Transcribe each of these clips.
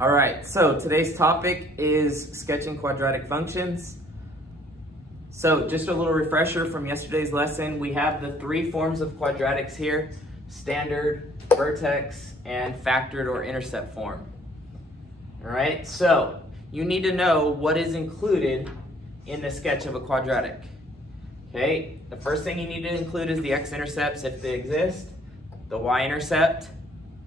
All right, so today's topic is sketching quadratic functions. So just a little refresher from yesterday's lesson, we have the three forms of quadratics here: standard, vertex, and factored or intercept form. All right, so you need to know what is included in the sketch of a quadratic. Okay, the first thing you need to include is the x-intercepts if they exist, the y-intercept,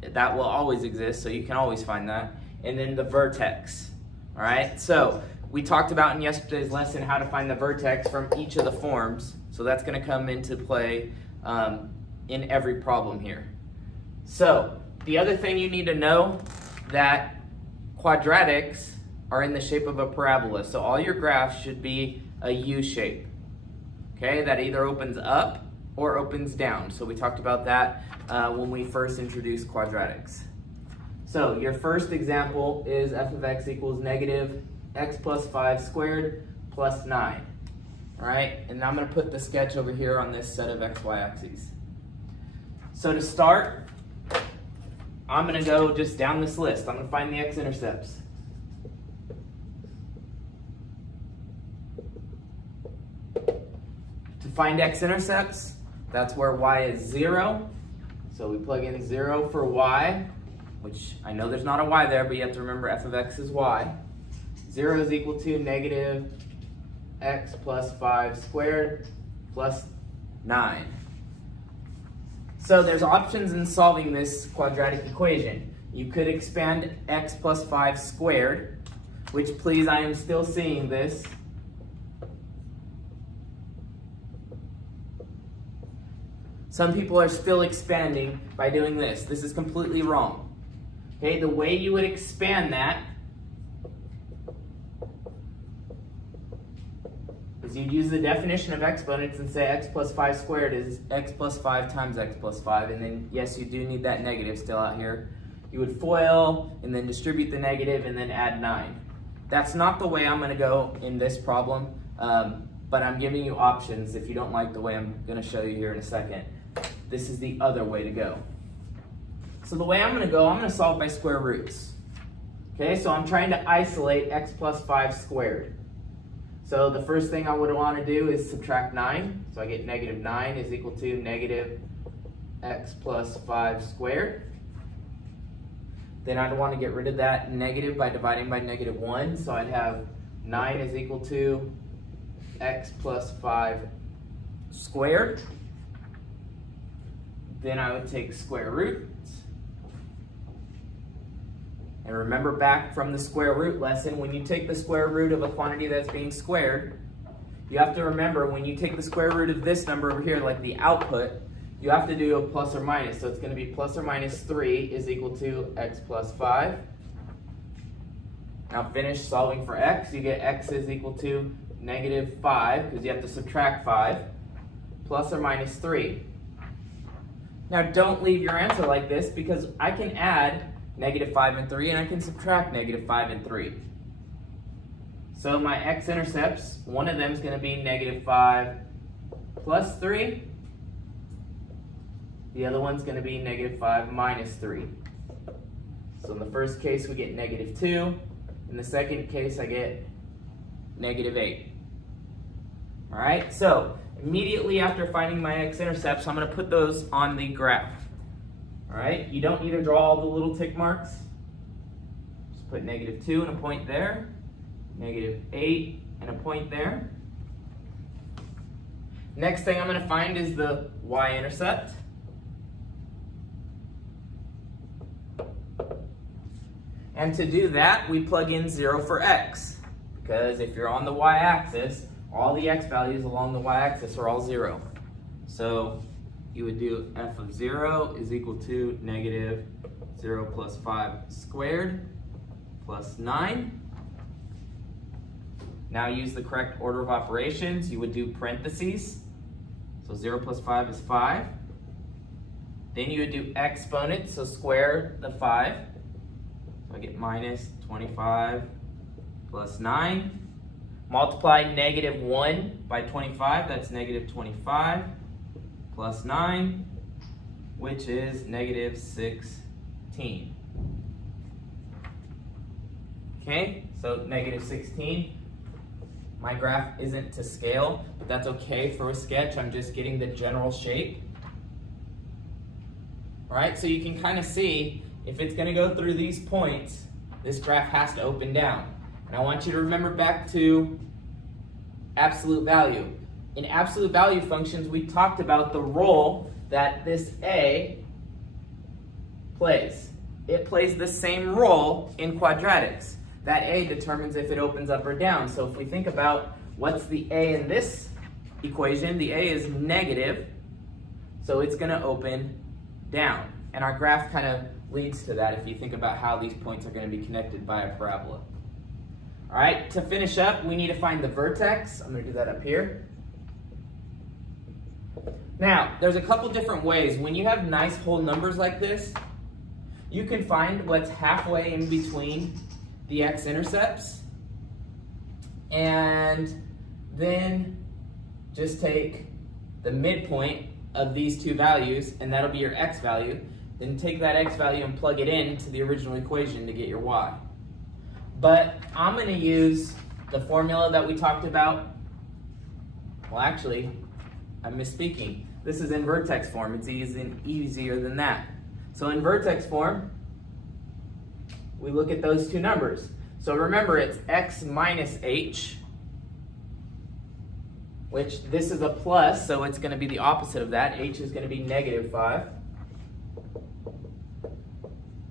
that will always exist, so you can always find that, and then the vertex. All right, so we talked about in yesterday's lesson how to find the vertex from each of the forms, so that's going to come into play in every problem here. So the other thing you need to know, that quadratics are in the shape of a parabola, so all your graphs should be a U shape. Okay, that either opens up or opens down. So we talked about that when we first introduced quadratics. So your first example is f of x equals negative x plus 5 squared plus 9. All right, and I'm going to put the sketch over here on this set of xy axes. So to start, I'm going to go just down this list. I'm going to find the x-intercepts. To find x-intercepts, that's where y is 0. So we plug in 0 for y, which I know there's not a y there, but you have to remember f of x is y. 0 is equal to negative x plus 5 squared plus 9. So there's options in solving this quadratic equation. You could expand x plus 5 squared, which, please, I am still seeing this. Some people are still expanding by doing this. This is completely wrong. Okay, the way you would expand that is you'd use the definition of exponents and say x plus 5 squared is x plus 5 times x plus 5, and then yes, you do need that negative still out here. You would FOIL and then distribute the negative and then add 9. That's not the way I'm going to go in this problem, but I'm giving you options if you don't like the way I'm going to show you here in a second. This is the other way to go. So the way I'm going to go, I'm going to solve by square roots. Okay, so I'm trying to isolate x plus 5 squared. So the first thing I would want to do is subtract 9. So I get negative 9 is equal to negative x plus 5 squared. Then I'd want to get rid of that negative by dividing by negative 1. So I'd have 9 is equal to x plus 5 squared. Then I would take square roots. And remember back from the square root lesson, when you take the square root of a quantity that's being squared, you have to remember when you take the square root of this number over here, like the output, you have to do a plus or minus. So it's going to be plus or minus 3 is equal to x plus 5. Now finish solving for x. You get x is equal to negative 5, because you have to subtract 5, plus or minus 3. Now don't leave your answer like this, because I can add negative 5 and 3, and I can subtract negative 5 and 3. So my x-intercepts, one of them is going to be negative 5 plus 3. The other one's going to be negative 5 minus 3. So in the first case, we get negative 2. In the second case, I get negative 8. All right, so immediately after finding my x-intercepts, I'm going to put those on the graph. All right, you don't need to draw all the little tick marks. Just put negative 2 and a point there, negative 8 and a point there. Next thing I'm going to find is the y-intercept. And to do that, we plug in 0 for x, because if you're on the y-axis, all the x values along the y-axis are all 0. So you would do f of 0 is equal to negative 0 plus 5 squared plus 9. Now use the correct order of operations. You would do parentheses. So 0 plus 5 is 5. Then you would do exponents, so square the 5. So I get minus 25 plus 9. Multiply negative 1 by 25, that's negative 25, plus 9, which is negative 16. Okay, so negative 16. My graph isn't to scale, but that's okay for a sketch. I'm just getting the general shape. All right, so you can kind of see if it's going to go through these points, this graph has to open down. And I want you to remember back to absolute value. In absolute value functions, we talked about the role that this A plays. It plays the same role in quadratics. That A determines if it opens up or down. So if we think about what's the A in this equation, the A is negative, so it's going to open down. And our graph kind of leads to that if you think about how these points are going to be connected by a parabola. All right, to finish up, we need to find the vertex. I'm going to do that up here. Now, there's a couple different ways. When you have nice whole numbers like this, you can find what's halfway in between the x-intercepts, and then just take the midpoint of these two values, and that'll be your x value. Then take that x value and plug it into the original equation to get your y. But I'm going to use the formula that we talked about. Well, actually, I'm misspeaking. This is in vertex form. It's easier than that. So in vertex form, we look at those two numbers. So remember, it's x minus h, which this is a plus, so it's going to be the opposite of that. H is going to be negative 5.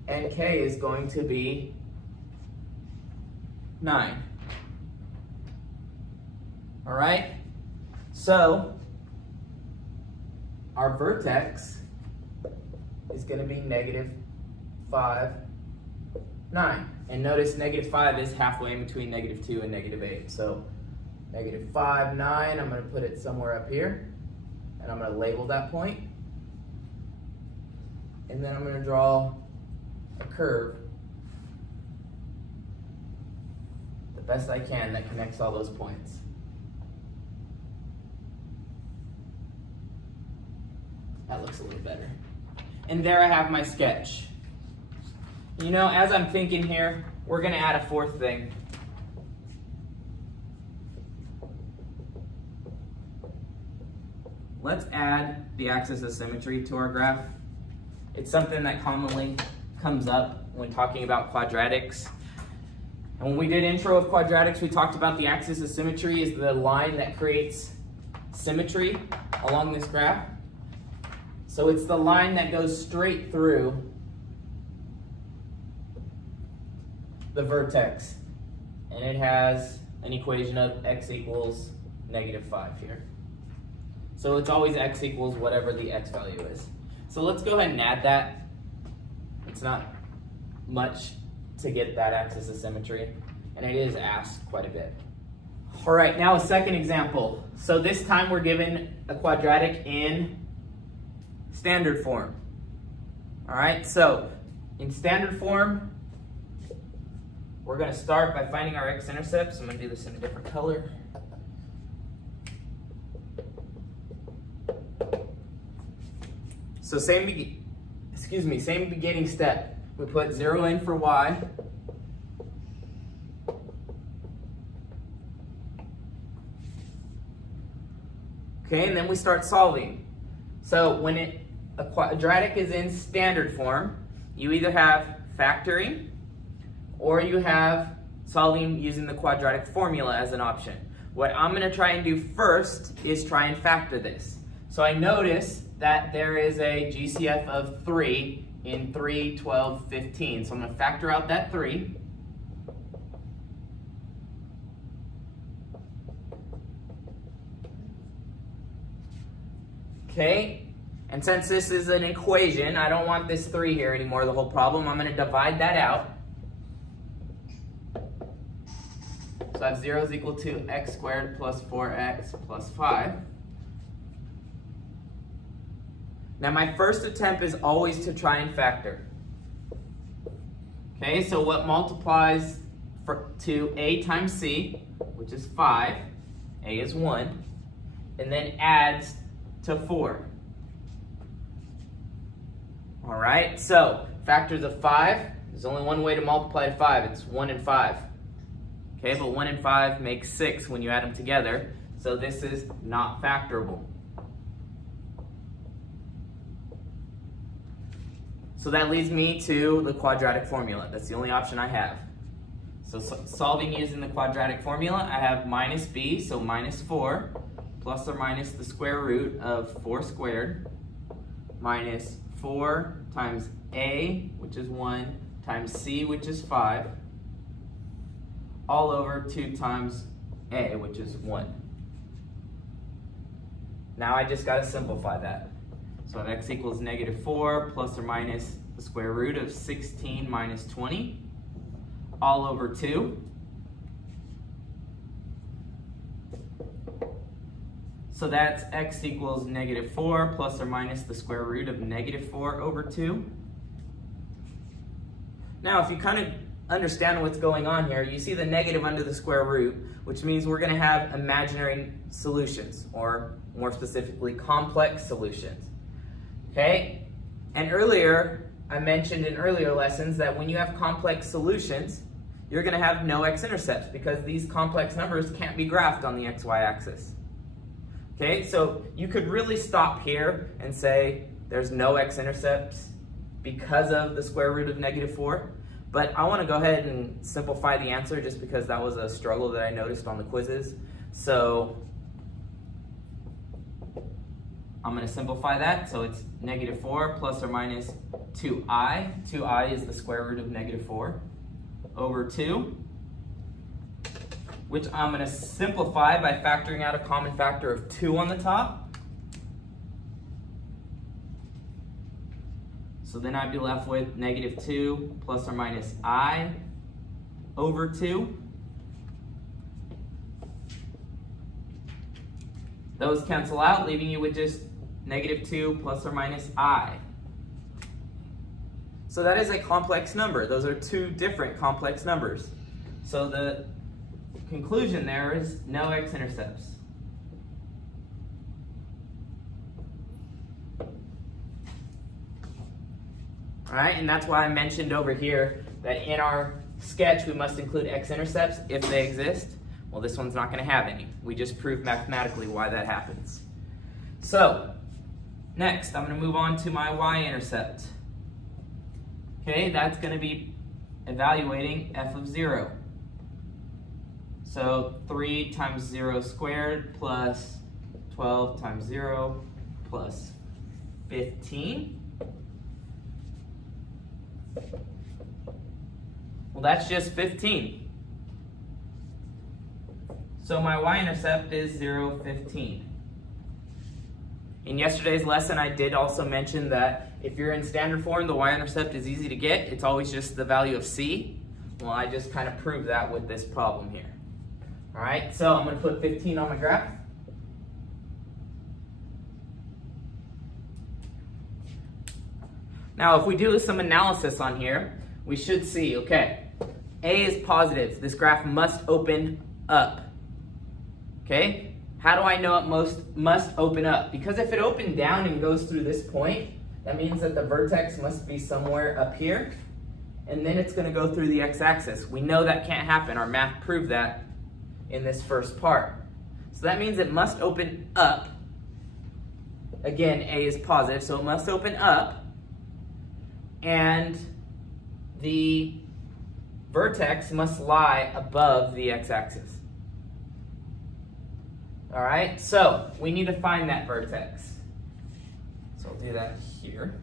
And k is going to be 9. All right? So our vertex is going to be negative 5, 9. And notice negative 5 is halfway in between negative 2 and negative 8. So negative 5, 9, I'm going to put it somewhere up here. And I'm going to label that point. And then I'm going to draw a curve the best I can that connects all those points. That looks a little better. And there I have my sketch. You know, as I'm thinking here, we're going to add a fourth thing. Let's add the axis of symmetry to our graph. It's something that commonly comes up when talking about quadratics. And when we did intro of quadratics, we talked about the axis of symmetry is the line that creates symmetry along this graph. So it's the line that goes straight through the vertex, and it has an equation of x equals negative 5 here. So it's always x equals whatever the x value is. So let's go ahead and add that. It's not much to get that axis of symmetry, and it is asked quite a bit. All right, now a second example. So this time we're given a quadratic in standard form. All right, so in standard form, we're going to start by finding our x-intercepts. I'm going to do this in a different color. So same beginning step. We put 0 in for y. Okay, and then we start solving. So when a quadratic is in standard form, you either have factoring or you have solving using the quadratic formula as an option. What I'm going to try and do first is try and factor this. So I notice that there is a GCF of 3 in 3, 12, 15. So I'm going to factor out that 3. Okay, and since this is an equation, I don't want this 3 here anymore, the whole problem. I'm going to divide that out. So I have 0 is equal to x squared plus 4x plus 5. Now my first attempt is always to try and factor. Okay, so what multiplies to a times c, which is 5, a is 1, and then adds to 4. All right, so factors of 5, There's only one way to multiply to 5. It's 1 and 5. Okay, but 1 and 5 make 6 when you add them together. So this is not factorable. So that leads me to the quadratic formula. That's the only option I have. So solving using the quadratic formula, I have minus b, so minus 4, plus or minus the square root of 4 squared, minus 4 times a, which is 1, times c, which is 5, all over 2 times a, which is 1. Now I just got to simplify that. So x equals negative 4 plus or minus the square root of 16 minus 20, all over 2. So that's x equals negative 4 plus or minus the square root of negative 4 over 2. Now if you kind of understand what's going on here, you see the negative under the square root, which means we're going to have imaginary solutions, or more specifically, complex solutions. Okay? And earlier, I mentioned in earlier lessons that when you have complex solutions, you're going to have no x-intercepts because these complex numbers can't be graphed on the xy axis. Okay, so you could really stop here and say there's no x-intercepts because of the square root of negative 4. But I want to go ahead and simplify the answer just because that was a struggle that I noticed on the quizzes. So I'm going to simplify that. So it's negative 4 plus or minus 2i. 2i is the square root of negative 4 over 2, which I'm going to simplify by factoring out a common factor of 2 on the top. So then I'd be left with negative 2 plus or minus I over 2. Those cancel out, leaving you with just negative 2 plus or minus I. So that is a complex number. Those are two different complex numbers. So the conclusion there is no x-intercepts. All right, and that's why I mentioned over here that in our sketch we must include x-intercepts if they exist. Well, this one's not going to have any. We just proved mathematically why that happens. So, next I'm going to move on to my y-intercept. Okay, that's going to be evaluating f of 0. So 3 times 0 squared plus 12 times 0 plus 15. Well, that's just 15. So my y-intercept is 0, 15. In yesterday's lesson, I did also mention that if you're in standard form, the y-intercept is easy to get. It's always just the value of c. Well, I just kind of proved that with this problem here. All right, so I'm going to put 15 on my graph. Now, if we do some analysis on here, we should see, okay, A is positive. This graph must open up. Okay? How do I know it must open up? Because if it opened down and goes through this point, that means that the vertex must be somewhere up here, and then it's going to go through the x-axis. We know that can't happen. Our math proved that in this first part. So that means it must open up. Again, A is positive, so it must open up, and the vertex must lie above the x-axis. All right, so we need to find that vertex. So I'll do that here.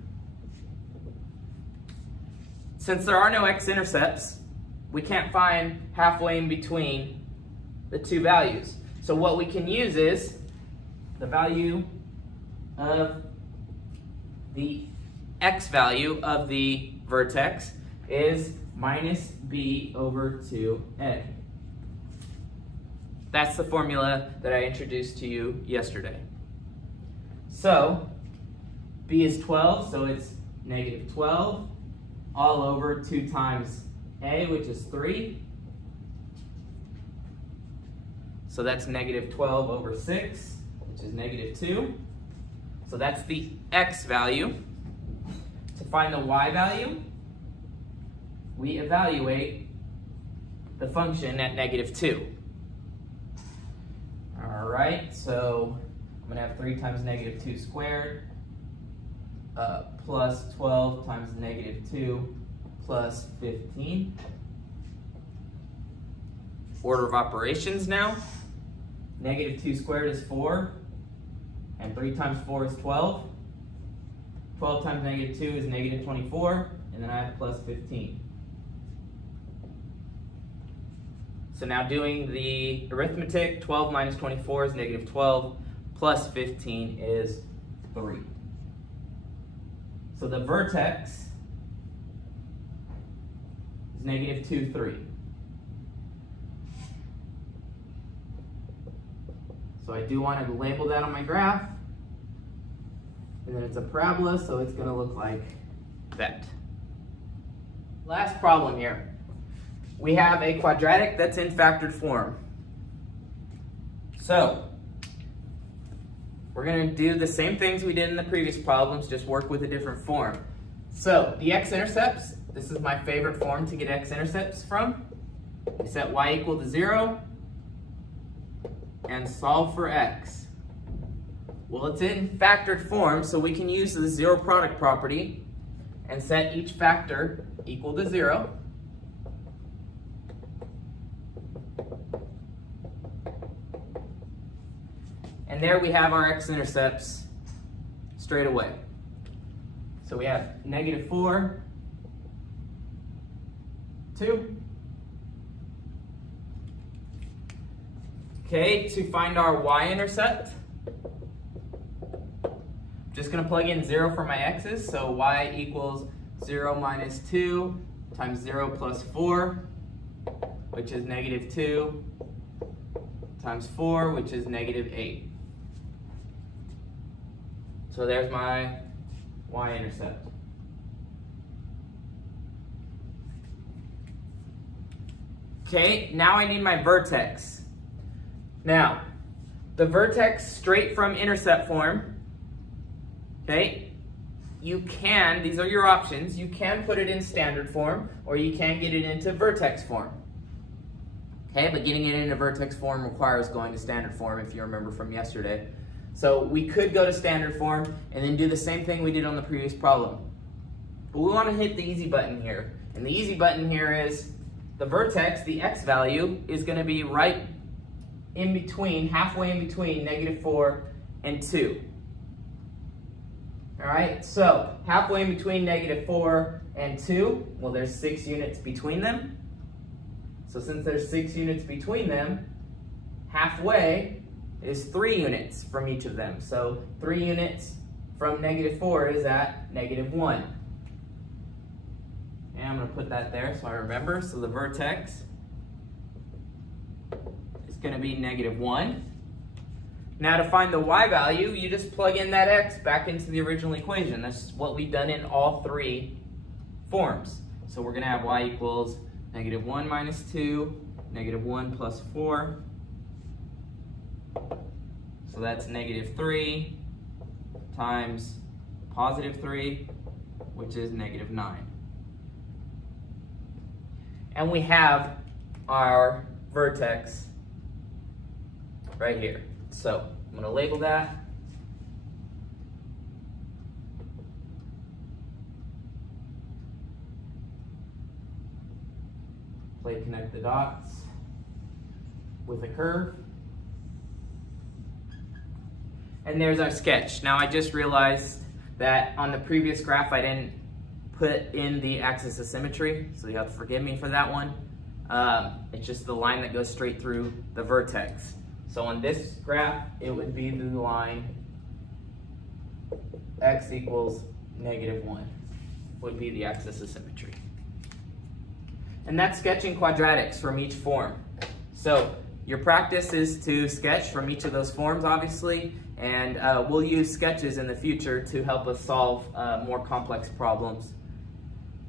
Since there are no x-intercepts, we can't find halfway in between the two values. So what we can use is the value of the x value of the vertex is minus b over 2a. That's the formula that I introduced to you yesterday. So b is 12, so it's negative 12 all over 2 times a, which is 3. So that's negative 12 over 6, which is negative 2. So that's the x value. To find the y value, we evaluate the function at -2. All right, so I'm gonna have 3 times -2 squared plus 12 times -2 plus 15. Order of operations now. -2 squared is 4, and 3 times 4 is 12. 12 times -2 is -24, and then I have plus 15. So now doing the arithmetic, 12 minus 24 is -12, plus 15 is 3. So the vertex is -2, 3. So I do want to label that on my graph. And then it's a parabola, so it's going to look like that. Last problem here. We have a quadratic that's in factored form. So we're going to do the same things we did in the previous problems, just work with a different form. So the x-intercepts, this is my favorite form to get x-intercepts from. We set y equal to 0 and solve for x. Well, it's in factored form, so we can use the zero product property and set each factor equal to 0. And there we have our x-intercepts straight away. So we have -4, 2. Okay, to find our y-intercept, I'm just going to plug in 0 for my x's, so y equals 0 minus 2 times 0 plus 4, which is -2, times 4, which is -8. So there's my y-intercept. Okay, now I need my vertex. Now, the vertex straight from intercept form, okay, you can, these are your options, you can put it in standard form or you can get it into vertex form. Okay, but getting it into vertex form requires going to standard form if you remember from yesterday. So we could go to standard form and then do the same thing we did on the previous problem. But we want to hit the easy button here. And the easy button here is the vertex, the x value, is going to be right in between, halfway in between -4 and 2. All right, so halfway in between -4 and 2, well, there's 6 units between them. So since there's 6 units between them, halfway is 3 units from each of them. So 3 units from -4 is at -1. And I'm going to put that there so I remember. So the vertex is going to be -1. Now to find the y value, you just plug in that x back into the original equation. That's what we've done in all 3 forms. So we're going to have y equals -1 minus 2, -1 plus 4. So that's -3 times +3, which is -9. And we have our vertex right here. So I'm going to label that. Connect the dots with a curve. And there's our sketch. Now I just realized that on the previous graph I didn't put in the axis of symmetry, so you have to forgive me for that one. It's just the line that goes straight through the vertex. So on this graph it would be the line x equals -1 would be the axis of symmetry. And that's sketching quadratics from each form. So your practice is to sketch from each of those forms, obviously, and we'll use sketches in the future to help us solve more complex problems.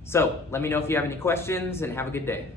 So let me know if you have any questions, and have a good day.